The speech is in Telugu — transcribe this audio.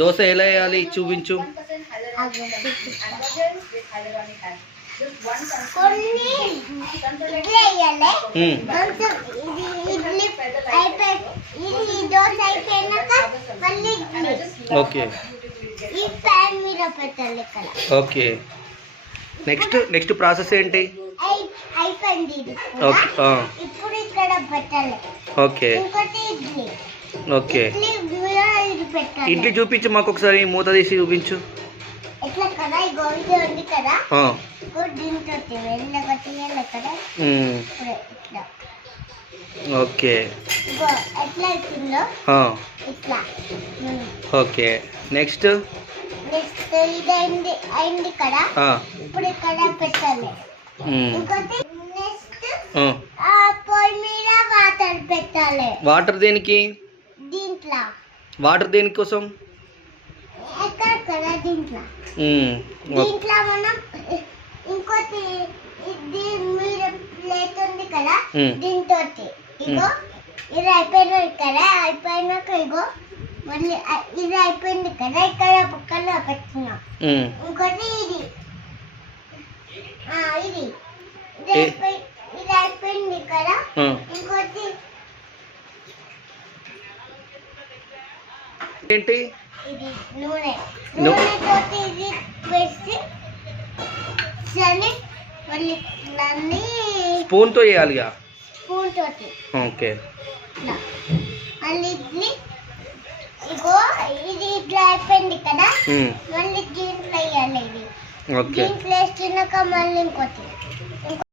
దోశ ఎలా వేయాలి చూపించు. Okay okay. నెక్స్ట్ ప్రాసెస్ ఏంటి? Okay okay. ఇడ్లీ చూపించు మాకు ఒకసారి, మూత తీసి చూపించు. Okay okay. నెక్స్ట్ అయింది కదా, ఇప్పుడు ఇక్కడ పెట్టాలి. పొయ్యి మీద వాటర్ పెట్టాలి. వాటర్ దేనికి? దీంట్లో. వాటర్ దేని కోసం? ఎక్కడ దీంట్లో. దీంట్లో మనం ఇంకోటి మీరు ప్లేట్ ఉంది కదా, దీంతో ఇగో ఇది అయిపోయినాయి కదా, అయిపోయినాక ఇగో మళ్ళీ ఇది అయిపోయింది కదా, ఇక్కడ పక్కన పెట్టుకున్నాం. ఇంకోటి ఇది ఇది ఇది అయిపోయింది కదా, ఇంకోటి ఏంటి? ఇది నూనెతోటి ఇది వేసి మళ్ళీ స్పూన్ తో వేయాలిగా. స్పూన్ తోటి. ఓకే. మళ్ళీ ఇడ్లీ ఇగో ఇది ఇట్లా అయిపోయింది కదా, మళ్ళీ దీంట్లో వేయాలి. ఇది దీంట్లో వేసినాక మళ్ళీ ఇంకోటి